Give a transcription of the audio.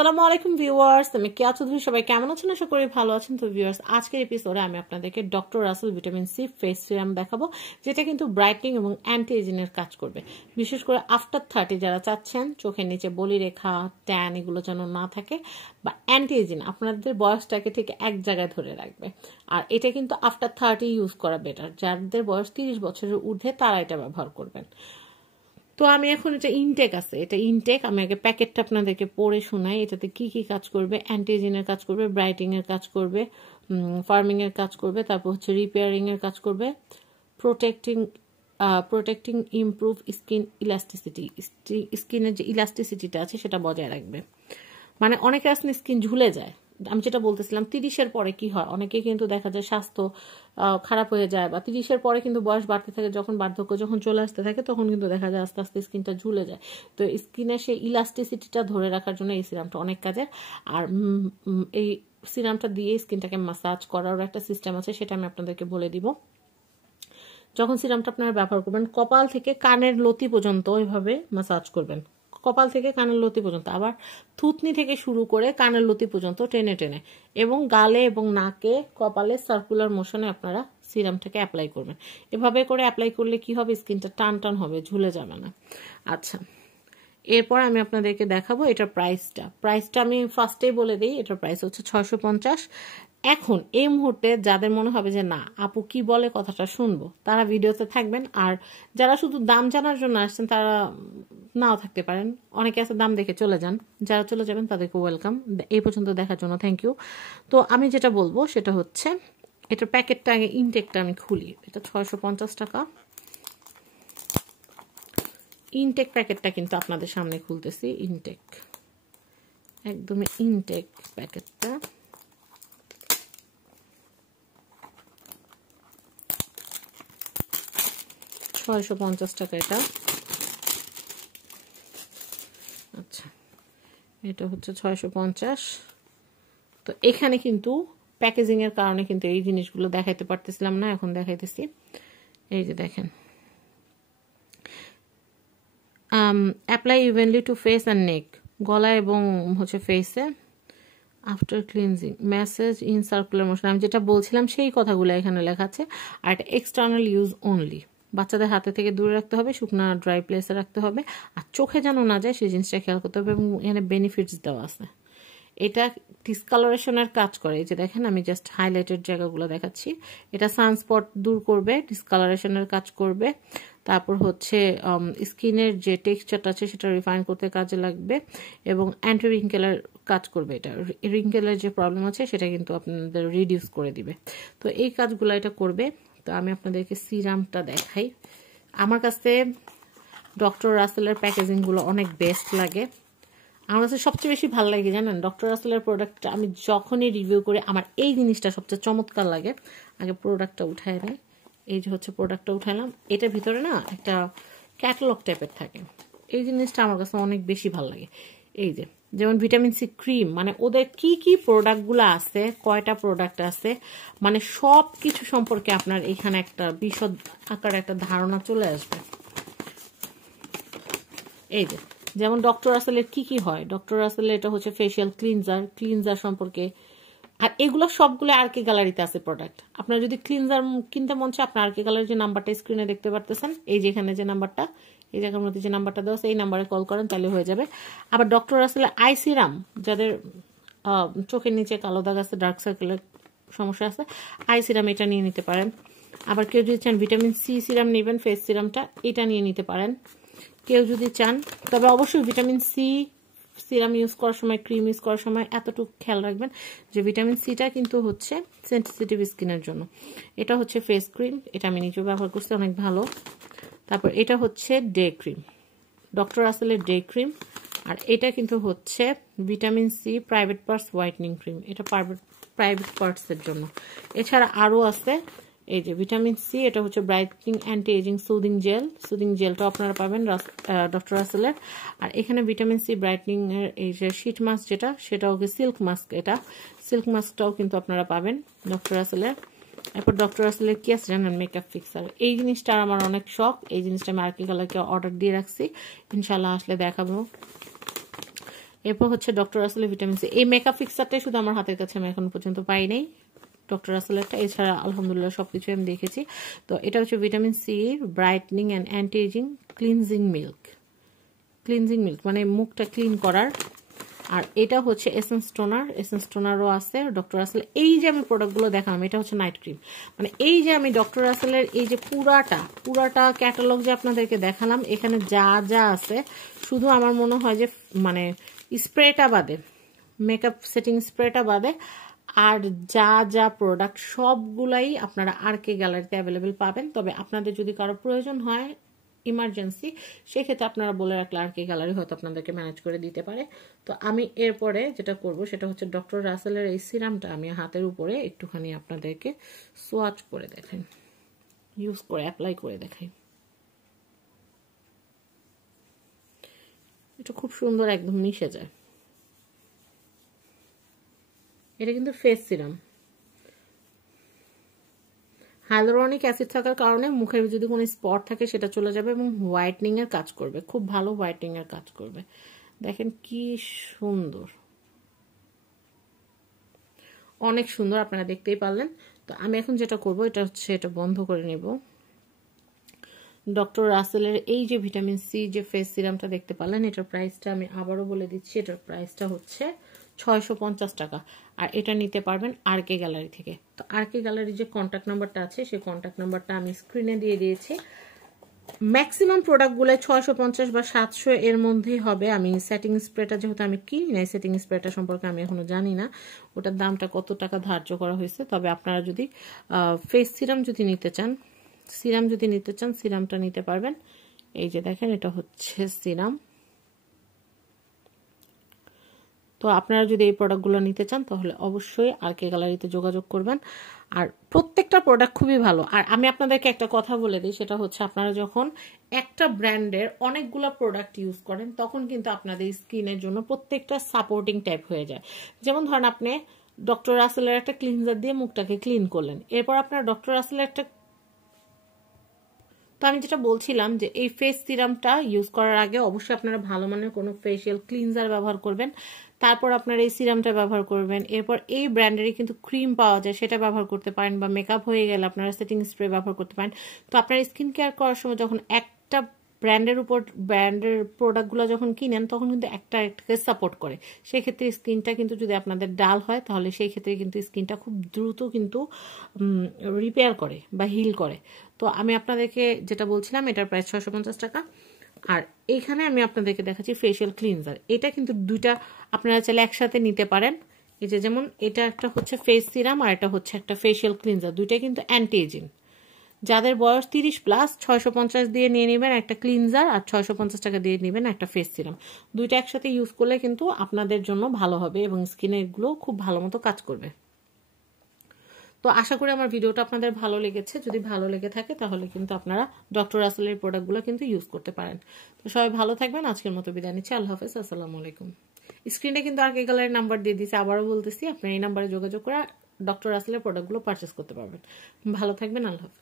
আসসালামু আলাইকুম ভিউয়ার্স, আমি কেয়া চৌধুরী। সবাই কেমন আছেন? আশা করি ভালো আছেন। তো ভিউয়ার্স, আজকের এপিসোডে আমি আপনাদেরকে doctor Rashel vitamin C face serum দেখাবো, যেটা কিন্তু ব্রাইটনিং এবং অ্যান্টি এজিং এর কাজ করবে। বিশেষ করে আফটার 30 যারা চাচ্ছেন চোখের নিচে বলি রেখা, ট্যান এগুলো যেন না থাকে, বা অ্যান্টি এজিং আপনাদের বয়সটাকে ঠিক এক জায়গায় ধরে রাখবে। আর এটা কিন্তু আফটার 30 ইউজ করা বেটার। যাদের বয়স 30 বছরের ঊর্ধ্বে তারা এটা ব্যবহার করবেন। তো আমি এখন এটা ইনটেক আছে, এটা ইনটেক। আমি আগে প্যাকেটটা আপনাদেরকে পড়ে শোনাই। এটাতে কি কি কাজ করবে: অ্যান্টি এজিং এর কাজ করবে, ব্রাইটিং এর কাজ করবে, ফার্মিং এর কাজ করবে, তারপর হচ্ছে রিপেয়ারিং এর কাজ করবে, প্রোটেক্টিং ইমপ্রুভ স্কিন ইলাস্টিসিটি, স্কিনের যে ইলাস্টিসিটিটা আছে সেটা বজায় রাখবে। মানে অনেকে আসলে স্কিন ঝুলে যায়। আমি যেটা বলতেছিলাম, 30-এর পরে কি হয়, অনেকে কিন্তু দেখা যায় স্বাস্থ্য খারাপ হয়ে যায়, বা 30-এর পরে কিন্তু বয়স বাড়তে থাকে, যখন বার্ধক্য যখন চলে আসতে থাকে তখন কিন্তু দেখা যায় আস্তে আস্তে স্কিনটা ঝুলে যায়। তো স্কিনের সেই ইলাস্টিসিটিটা ধরে রাখার জন্য এই সিরামটা অনেক কাজের। আর এই সিরামটা দিয়ে স্কিনটাকে মাসাজ করার একটা সিস্টেম আছে, সেটা আমি আপনাদেরকে বলে দিব। যখন সিরামটা আপনারা ব্যবহার করবেন, কপাল থেকে কানের লতি পর্যন্ত ওইভাবে মাসাজ করবেন। কপাল থেকে কানের লতি পর্যন্ত, আবার থুতনি থেকে শুরু করে কানের লতি পর্যন্ত টেনে টেনে, এবং গালে এবং নাকে কপালে সার্কুলার মোশনে আপনারা সিরামটাকে অ্যাপ্লাই করবেন। এভাবে করে অ্যাপ্লাই করলে কি হবে, স্কিনটা টান টান হবে, ঝুলে যাবে না। আচ্ছা, এরপর আমি আপনাদেরকে দেখাবো এটার প্রাইসটা আমি ফার্স্টেই বলে দিই। এটার প্রাইস হচ্ছে 650। এখন এই মুহূর্তে যাদের মনে হবে যে না আপু কি বলে কথাটা শুনবো, তারা ভিডিওতে থাকবেন। আর যারা শুধু দাম জানার জন্য আসছেন তারা নাও থাকতে পারেন। অনেকে আছে দাম দেখে চলে যান, যারা চলে যাবেন তাদেরকে ওয়েলকাম। এই পর্যন্ত দেখার জন্য থ্যাংক ইউ। তো আমি যেটা বলবো সেটা হচ্ছে, এটার প্যাকেটটা আগে ইনটেকটা আমি খুলি। এটা 650 টাকা। ইনটেক প্যাকেটটা কিন্তু আপনাদের সামনে খুলতেছি। ইনটেক, একদমই ইনটেক প্যাকেটটা। টাকা এটা। আচ্ছা, এটা হচ্ছে 650। তো এখানে কিন্তু প্যাকেজিং এর কারণে কিন্তু এই জিনিসগুলো দেখাইতে পারতেছিলাম না, এখন দেখাইতেছি। এই যে দেখেন, apply evenly to face and neck, গলা এবং হচ্ছে ফেসে। After cleansing message in circular motion, আমি যেটা বলছিলাম সেই কথাগুলো এখানে লেখা আছে। আর এটা এক্সটার্নাল ইউজ অনলি, বাচ্চাদের হাতে থেকে দূরে রাখতে হবে, শুকনো ড্রাই প্লেসে রাখতে হবে, আর চোখে যেন না যায় সেই জিনিসটা খেয়াল করতে হবে। এবং এখানে বেনিফিটস দেওয়া আছে। এটা ডিসকালারেশনের কাজ করে। এই যে দেখেন, আমি জাস্ট হাইলাইটেড জায়গাগুলো দেখাচ্ছি। এটা সানস্পট দূর করবে, ডিসকালারেশনের কাজ করবে। তারপর হচ্ছে স্কিনের যে টেক্সচারটা আছে সেটা রিফাইন করতে কাজে লাগবে, এবং অ্যান্টি রিঙ্কেলের কাজ করবে। এটা রিঙ্কেলের যে প্রবলেম আছে সেটা কিন্তু আপনাদের রিডিউস করে দিবে। তো এই কাজগুলো এটা করবে। তো আমি আপনাদেরকে সিরামটা দেখাই। আমার কাছে ডক্টর রাসেলের প্যাকেজিংগুলো অনেক বেস্ট লাগে। আমার কাছে সবচেয়ে বেশি ভালো লাগে জানেন, ডক্টর রাসেলের প্রোডাক্টটা আমি যখনই রিভিউ করি আমার এই জিনিসটা সবচেয়ে চমৎকার লাগে। আগে প্রোডাক্টটা উঠাই নেই। এই যে হচ্ছে প্রোডাক্টটা উঠাইলাম। এটার ভিতরে না একটা ক্যাটালগ টাইপের থাকে। এই জিনিসটা আমার কাছে অনেক বেশি ভালো লাগে। এই যে যেমন ভিটামিন সি ক্রিম, মানে ওদের কি কি প্রোডাক্টগুলো আছে, কয়টা প্রোডাক্ট আছে, মানে সব কিছু সম্পর্কে আপনার এখানে একটা বিশদ আকারে একটা ধারণা চলে আসবে। এই যে যেমন ডক্টর রাসেলের কি কি হয়, ডক্টর রাসেলের এটা হচ্ছে ফেশিয়াল ক্লিনজার সম্পর্কে। আর এগুলো সবগুলো আর কে গ্যালারিতে আছে প্রোডাক্ট। আপনার যদি ক্লিনজার কিনতে মন চায়, আপনার আর কে গ্যালারির যে নাম্বারটা স্ক্রিনে দেখতে পারতেছেন, এই যে এখানে যে নাম্বারটা, এই জায়গার মধ্যে যে নাম্বারটা দেওয়া আছে এই নাম্বারে কল করেন, তাহলে হয়ে যাবে। আবার ডক্টর রাসেলের আই সিরাম, যাদের চোখের নিচে কালো দাগ আছে, ডার্ক সার্কেলের সমস্যা আছে, আই সিরাম এটা নিয়ে নিতে পারেন। আবার কেউ যদি চান ভিটামিন সি সিরাম নেবেন, ফেস সিরামটা, এটা নিয়ে নিতে পারেন কেউ যদি চান। তবে অবশ্যই ভিটামিন সি সিরাম ইউজ করার সময়, ক্রিম ইউজ করার সময় এতটুকু খেয়াল রাখবেন যে ভিটামিন সিটা কিন্তু হচ্ছে সেনসিটিভ স্কিনের জন্য। এটা হচ্ছে ফেস ক্রিম, এটা আমি নিজেও ব্যবহার করছি, অনেক ভালো। তারপর এটা হচ্ছে ডে ক্রিম, ডক্টর রাসেলের ডে ক্রিম। আর এটা কিন্তু হচ্ছে vitamin C private parts whitening cream, এটা প্রাইভেট পার্টসের জন্য। এছাড়া আরও আছে এই যে ভিটামিন সি, এটা হচ্ছে ব্রাইটনিং অ্যান্টি এজিং সুদিং জেলটাও আপনারা পাবেন ডক্টর রাসেলের। আর এখানে ভিটামিন সি ব্রাইটনিং এর এই যে শীট মাস্ক যেটা, সেটাও সিল্ক মাস্ক, এটা সিল্ক মাস্কটাও কিন্তু আপনারা পাবেন ডক্টর রাসেলের। এরপর ডক্টর রাসেলের কি আছে জানেন, মেকআপ ফিক্সার। এই জিনিসটা আমার অনেক শখ, এই জিনিসটা আমি আরকি কালারকে অর্ডার দিয়ে রাখছি, ইনশাল্লাহ আসলে দেখাবো। এরপর হচ্ছে ডক্টর রাসেলের ভিটামিন সি। এই মেকআপ ফিক্সারটাই শুধু আমার হাতের কাছে আমি এখন পর্যন্ত পাই নাই ডক্টর রাসেলেরটা, এছাড়া আলহামদুলিল্লাহ সবকিছু আমি দেখেছি। তো এটা হচ্ছে vitamin C brightening and anti ageing cleansing milk, মানে মুখটা ক্লিন করার। আর এটা হচ্ছে এসেন্স টোনারও আছে ডক্টর রাসেল। এই যে আমি প্রোডাক্টগুলো দেখালাম এটা হচ্ছে নাইট ক্রিম, মানে এই যে আমি ডক্টর রাসেলের এই যে পুরাটা ক্যাটালগ যে আপনাদেরকে দেখালাম, এখানে যা যা আছে শুধু আমার মনে হয় যে মানে স্প্রেটা বাদে, মেকআপ সেটিং স্প্রেটা বাদে আর যা যা প্রোডাক্ট সবগুলাই আপনারা RK গ্যালারিতে অ্যাভেলেবেল পাবেন। তবে আপনাদের যদি কারো প্রয়োজন হয় ইমার্জেন্সি, সেক্ষেত্রে আপনারা বলে রাখলে RK গ্যালারি হয়তো আপনাদেরকে ম্যানেজ করে দিতে পারে। তো আমি এরপরে যেটা করব সেটা হচ্ছে ডক্টর রাসেলের এই সিরামটা আমি হাতের উপরে একটুখানি আপনাদেরকে সোয়াচ করে দেখাই, ইউজ করে অ্যাপ্লাই করে দেখাই। এটা খুব সুন্দর একদম মিশে যায়। এটা কিন্তু ফেস সিরাম, হাইলোরনিক অ্যাসিড থাকার কারণে মুখের যদি কোনো স্পট থাকে সেটা চলে যাবে এবং হোয়াইটনিং এর কাজ করবে, খুব ভালো হোয়াইটনিং এর কাজ করবে। দেখেন কি সুন্দর, অনেক সুন্দর, আপনারা দেখতেই পারলেন। তো আমি এখন যেটা করব এটা হচ্ছে এটা বন্ধ করে নেব। ডক্টর রাসেলের এই যে ভিটামিন সি যে ফেস সিরামটা দেখতে পারলেন, এটার প্রাইসটা আমি আবারও বলে দিচ্ছি, এটার প্রাইসটা হচ্ছে 650 টাকা। আর এটা নিতে পারবেন RK গ্যালারি থেকে। তো RK গ্যালারির যে কন্ট্যাক্ট নাম্বারটা আছে সেই কন্ট্যাক্ট নাম্বারটা আমি স্ক্রিনে দিয়ে দিয়েছি। ম্যাক্সিমাম প্রোডাক্টগুলো 650 বা 700 এর মধ্যেই হবে। আমি সেটিং স্প্রেটা যেহেতু আমি কিনি নাই, সেটিং স্প্রেটা সম্পর্কে আমি এখনো জানি না ওটার দামটা কত টাকা ধার্য করা হয়েছে। তবে আপনারা যদি ফেস সিরাম যদি নিতে চান, সিরামটা নিতে পারবেন। এই যে দেখেন এটা হচ্ছে সিরাম। তো আপনারা যদি এই প্রোডাক্টগুলো নিতে চান তাহলে অবশ্যই RK গ্যালারিতে যোগাযোগ করবেন। আর প্রত্যেকটা প্রোডাক্ট খুবই ভালো। আর আমি আপনাদেরকে একটা কথা বলে দিই, সেটা হচ্ছে আপনারা যখন একটা ব্র্যান্ডের অনেকগুলো প্রোডাক্ট ইউজ করেন তখন কিন্তু আপনাদের স্কিনের জন্য প্রত্যেকটা সাপোর্টিং টাইপ হয়ে যায়। যেমন ধরেন আপনি ডক্টর রাসেলের একটা ক্লিনজার দিয়ে মুখটাকে ক্লিন করলেন, এরপর আপনার ডক্টর রাসেলের একটা, তো আমি যেটা বলছিলাম যে এই ফেস সিরামটা ইউজ করার আগে অবশ্যই আপনারা ভালো মানের কোনো ফেশিয়াল ক্লিনজার ব্যবহার করবেন, তারপর আপনারা এই সিরামটা ব্যবহার করবেন। এরপর এই ব্র্যান্ডেরই কিন্তু ক্রিম পাওয়া যায়, সেটা ব্যবহার করতে পারেন, বা মেকআপ হয়ে গেলে আপনারা সেটিং স্প্রে ব্যবহার করতে পারেন। তো আপনার স্কিন কেয়ার করার সময় যখন একটা ব্র্যান্ডের প্রোডাক্টগুলো যখন কিনেন তখন কিন্তু একটাকে সাপোর্ট করে। সেক্ষেত্রে স্কিনটা কিন্তু যদি আপনাদের ডাল হয় তাহলে সেই ক্ষেত্রে কিন্তু স্কিনটা খুব দ্রুত কিন্তু রিপেয়ার করে বা হিল করে। তো আমি আপনাদেরকে যেটা বলছিলাম এটার প্রাইস 650 টাকা। আর এইখানে আমি আপনাদেরকে দেখাচ্ছি ফেশিয়াল ক্লিনজার। এটা কিন্তু দুইটা আপনারা চাইলে একসাথে নিতে পারেন। এই যে যেমন এটা একটা হচ্ছে ফেস সিরাম আর এটা হচ্ছে একটা ফেশিয়াল ক্লিনজার, দুইটা কিন্তু অ্যান্টি এজিং। যাদের বয়স 30+ 650 দিয়ে নিয়ে নেবেন একটা ক্লিনজার, আর 650 টাকা দিয়ে নেবেন একটা ফেস সিরাম। দুইটা একসাথে ইউজ করলে কিন্তু আপনাদের জন্য ভালো হবে এবং স্কিনের গুলো খুব ভালো মতো কাজ করবে। তো আশা করি আমার ভিডিওটা আপনাদের ভালো লেগেছে। যদি ভালো লেগে থাকে তাহলে কিন্তু আপনারা ডক্টর রাসেলের প্রোডাক্টগুলো কিন্তু ইউজ করতে পারেন। তো সবাই ভালো থাকবেন, আজকের মতো বিদায় নিচ্ছি। আল্লাহ হাফেজ, আসসালামু আলাইকুম। স্ক্রিনে কিন্তু RK গ্যালারির নাম্বার দিয়ে দিয়েছি, আবারও বলতেছি আপনারা এই নাম্বারে যোগাযোগ করে ডক্টর রাসেলের প্রোডাক্টগুলো পারচেস করতে পারবেন। ভালো থাকবেন, আল্লাহ হাফেজ।